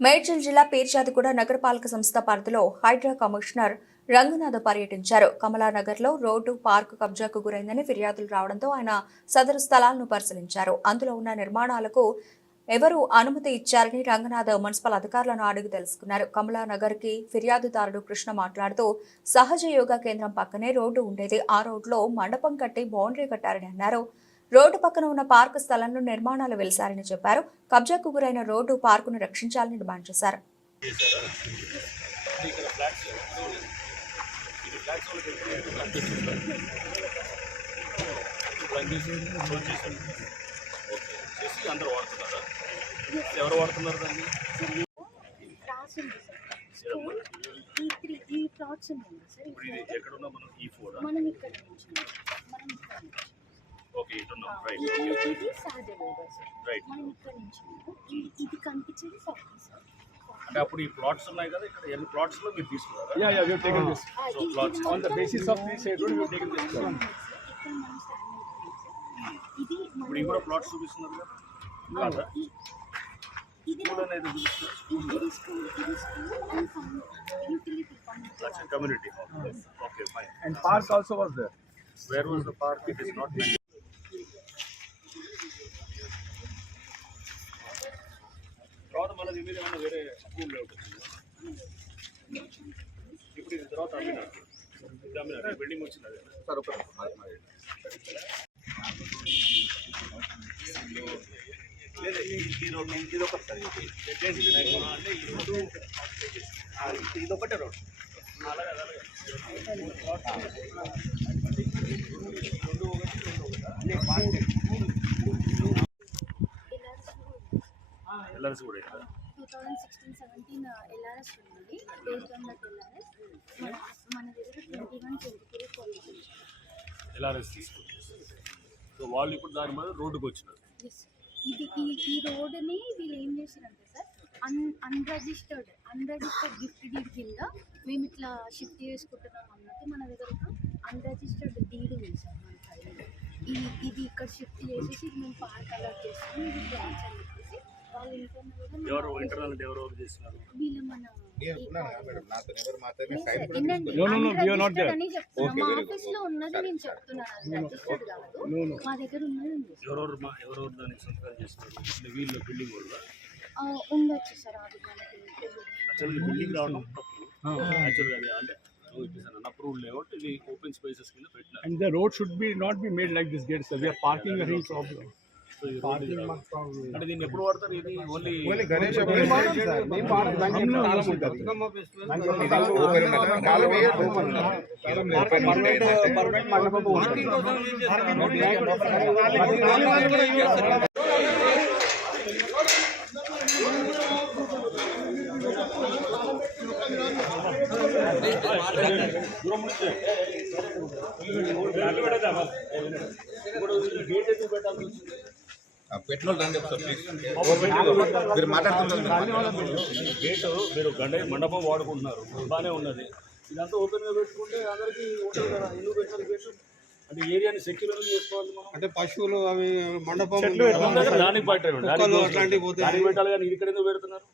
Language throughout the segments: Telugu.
మేడ్చల్ జిల్లా పీర్జాదిగూడ నగరపాలక సంస్థ పరిధిలో హైడ్రా కమిషనర్ రంగనాథ్ పర్యటించారు. కమలానగర్లో రోడ్డు పార్కు కబ్జాకు గురైందని ఫిర్యాదులు రావడంతో ఆయన సదరు స్థలాలను పరిశీలించారు. అందులో ఉన్న నిర్మాణాలకు ఎవరు అనుమతి ఇచ్చారని రంగనాథ్ మున్సిపల్ అధికారులను అడిగి తెలుసుకున్నారు. కమలానగర్కి ఫిర్యాదుదారుడు కృష్ణ మాట్లాడుతూ సహజ యోగా కేంద్రం పక్కనే రోడ్డు ఉండేది. ఆ రోడ్లో మండపం కట్టి బౌండరీ కట్టారని అన్నారు. రోడ్డు పక్కన ఉన్న పార్కు స్థలంలో నిర్మాణాలు వెలిశారని చెప్పారు. కబ్జాకు గురైన రోడ్డు పార్కును రక్షించాలని డిమాండ్ చేశారు. ఇక్కడ అందరూ వాడుతున్నారా ఎవరు వాడుతున్నారు దాన్ని ఈ ప్లాట్స్ ఉన్నాయి సార్ ఇప్పుడు ఇది ఎక్కడ ఉన్నా మనం ఈ ఫోర్ మనం ఇక్కడ నుంచి మనం ఇక్కడ నుంచి ఓకే ఇటు ఉన్నాం రైట్ ఇది ఓకే ఇది సహజ యోగా సార్ రైట్ మనం ఇక్కడ నుంచి ఇది ఇది కనిపించేది ఫార్టీ సార్ అంటే అప్పుడు ఈ ప్లాట్స్ ఉన్నాయి కదా ఇక్కడ ఎన్ని ప్లాట్స్లో మీరు తీసుకున్నారా? Yeah, yeah, we have taken this. ఆ, So ఇది- plots ఇది On the మొత్తం basis of this, I told you we have taken this. ఇక్కడ మనం స్టాండ్ అవుతుంది సార్ ఇది ఇప్పుడు ఇవి కూడా ప్లాట్స్ చూపిస్తున్నారు కదా. కాదా ఈ- ఇది స్కూల్ అనేది చూపిస్తున్నారు స్కూల్ ఇది స్కూల్ ఇది school and fund utility fund community okay fine And park also was there. Where was the park it is not తర్వాత మీద ఏమన్నా వేరే స్కూల్ వచ్చిందా ఇప్పుడు ఇది తర్వాత అమ్మినారు బిల్డింగ్ వచ్చింది? అదే సార్ ఒక రోడ్ ఇది ఒకటి సార్ ఇది. ఇది? ఒకటే రోడ్. అలాగే అలాగే. ఎల్ఆర్ఎస్ కూడా two thousand sixteen seventeen LRS ఉన్నది బేస్డ్ ఆన్ దట్ ఎల్ఆర్ఎస్ మన దగ్గర twenty one twenty three quality LRS తీసుకుంటారు సో వాళ్ళు ఇప్పుడు దాని మీద రోడ్డుకు వచ్చినారు. ఇది ఈ ఈ రోడ్ని వీళ్ళు ఏం చేశారంటే sir un unregistered unregistered gift deed కింద మేము ఇట్లా షిఫ్ట్ చేసుకుంటున్నాం అన్నట్టు మన దగ్గర ఒక అన్రిజిస్టర్డ్ డీడ్ ఉంది సార్ మన ఇది ఇక్కడ షిఫ్ట్ చేసేసి మేము పార్క్ అలాట్ చేస్తాం ఇది బ్రాంచ్ అని చెప్పేసి వాళ్ళు ఎవరు ఇంటర్నల్ ఎవరు చేస్తున్నారు? వీళ్ళు మేడం? Sir, sir. ఎవరెవరు మా ఎవరెవరు దానికి సంతకాలు చేస్తున్నారు? వీళ్ళు బిల్డింగ్ ఆ, ఉండొచ్చు సార్. యాక్చువల్గా బిల్డింగ్ రావడం తప్పు. యాక్చువల్గా అంటే ఇది ఓపెన్ స్పేసెస్ కింద the road should be not be made like this gate, sir. We are parking a real problem. So ఈ రోడ్డు ఇది రావడం. అంటే దీన్ని ఎప్పుడు వాడతారు ఇది ఓన్లీ ఓన్లీ గణేష్ हम ఓపెన్ ఉన్నది. కాలం వేయదు. పెట్రోల్ రండి ఒకసారి మీరు మాట్లాడుతున్నారు గేట్ మీరు గండ మండపం వాడుకుంటున్నారు. బాగానే ఉన్నది. ఇదంతా ఓపెన్గా పెట్టుకుంటే అందరికీ ఉంటుంది కదా. ఎందుకు పెట్టారు గేట్ అంటే ఏరియాని సెక్యూర్ చేసుకోవాలి మనం? అంటే పశువులు అవి మండపం దానికి పెట్టాలి కానీ ఇది ఇక్కడ ఎందుకు పెడుతున్నారు?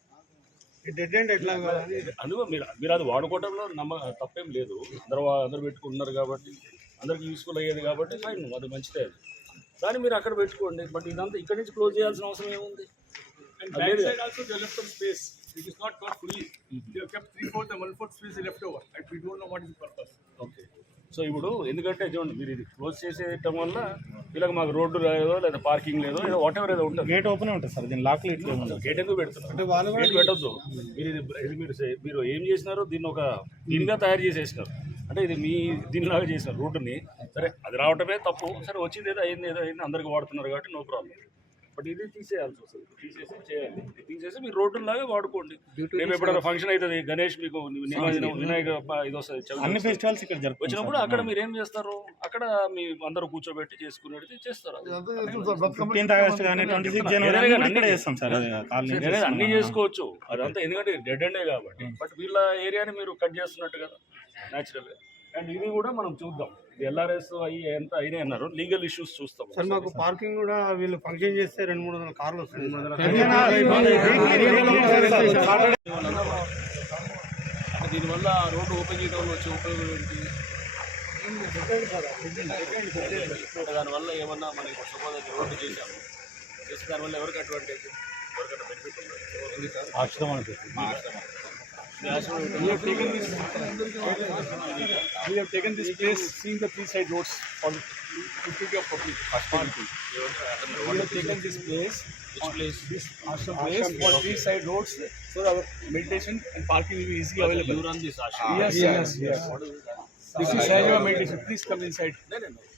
డెడ్ ఎండ్ ఎట్లా కావాలి? అందులో మీరు మీరు అది వాడుకోవడంలో నమ్మ తప్పేం లేదు. అందరూ అందరూ పెట్టుకుంటున్నారు కాబట్టి. అందరికి యూస్ఫుల్ అయ్యేది కాబట్టి ఫైన్ అది మంచిదే అది. కానీ మీరు అక్కడ పెట్టుకోండి. బట్ ఇదంతా ఇక్కడ నుంచి క్లోజ్ చేయాల్సిన అవసరం ఏముంది? And back back side side also they left some space. It is not got fully. They have kept three fourth and one fourth space left over. And we don't know what is the purpose. Okay so ఇప్పుడు ఎందుకంటే చూడండి మీరు ఇది క్లోజ్ చేసేయటం వల్ల వీళ్ళకి మాకు రోడ్డు లేదో లేదా పార్కింగ్ లేదో ఏదో వాట్ ఎవర్ ఏదో ఉంటుంది గేట్ ఓపెన్ ఉంటుంది సార్? దీని లాక్లు ఇట్లా ఉండదు. గేట్ ఎందుకు పెడుతున్నారు? అంటే వాళ్ళు కూడా గేట్ పెట్టొద్దు. మీరు ఇది ఇది మీరు మీరు ఏం చేసినారు దీన్ని ఒక దీనిగా తయారు చేసేసినారు. అంటే ఇది మీ దీనిలాగా చేసినారు రోడ్డుని సరే అది రావటమే తప్పు. సరే వచ్చింది ఏదో అయింది ఏదో అయింది అందరికి వాడుతున్నారు కాబట్టి నో ప్రాబ్లం. బట్ ఇది తీసేయాల్సి వస్తుంది. తీసేసి చేయాలి. తీసేసి మీరు రోడ్డులాగా వాడుకోండి. రేపు ఎప్పుడైనా ఫంక్షన్ అవుతుంది గణేష్ మీకు వినాయక ఇది వస్తుంది అన్ని. ఫెస్టివల్స్ ఇక్కడ వచ్చినప్పుడు అక్కడ మీరు ఏం చేస్తారు? అక్కడ మీ అందరూ కూర్చోబెట్టి చేసుకునేది చేస్తారు అన్ని చేసుకోవచ్చు. అదంతా ఎందుకంటే డెడ్ ఎండే కాబట్టి. బట్ వీళ్ళ ఏరియాని మీరు కట్ చేస్తున్నట్టు కదా న్యాచురల్గా అండ్ ఇది కూడా మనం చూద్దాం. ఇది ఎల్ఆర్ఎస్ అయ్యి ఎంత అయినాయి అన్నారు. లీగల్ ఇష్యూస్ చూస్తాం. సార్ మాకు పార్కింగ్ కూడా వీళ్ళు ఫంక్షన్ చేస్తే రెండు మూడు వందల కార్లు వస్తాయి అంటే దీనివల్ల రోడ్డు ఓపెన్ చేయడం వచ్చే ఉపయోగం ఏంటి? దానివల్ల ఏమన్నా మనకి సపోజ్ రోడ్డు చేశాము చేసి దానివల్ల ఎవరికి అడ్వాంటేజ్? ఎవరికైనా బెనిఫిట్ పెట్టి. We have taken this, we have taken this place, seeing the three side roads for the utility of public. We have taken this place, which place? This ashram place for three side roads, so that our meditation and parking will be easily available. You run this ashram? Yes, yes, yes. This is Sahajava meditation, please come inside.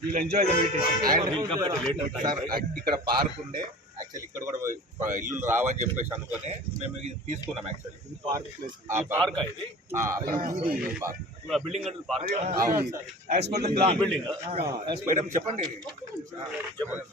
You will enjoy the meditation. Sir ఇక్కడ పార్క్ ఉండే యాక్చువల్లీ ఇక్కడ కూడా ఇల్లు రావని చెప్పేసి అనుకునే మేము ఇది తీసుకున్నాం యాక్చువల్లీ ఇది? పార్క్ ఆ బిల్డింగ్ అంటే park. As per the plan. Building. Madam చెప్పండి చెప్పండి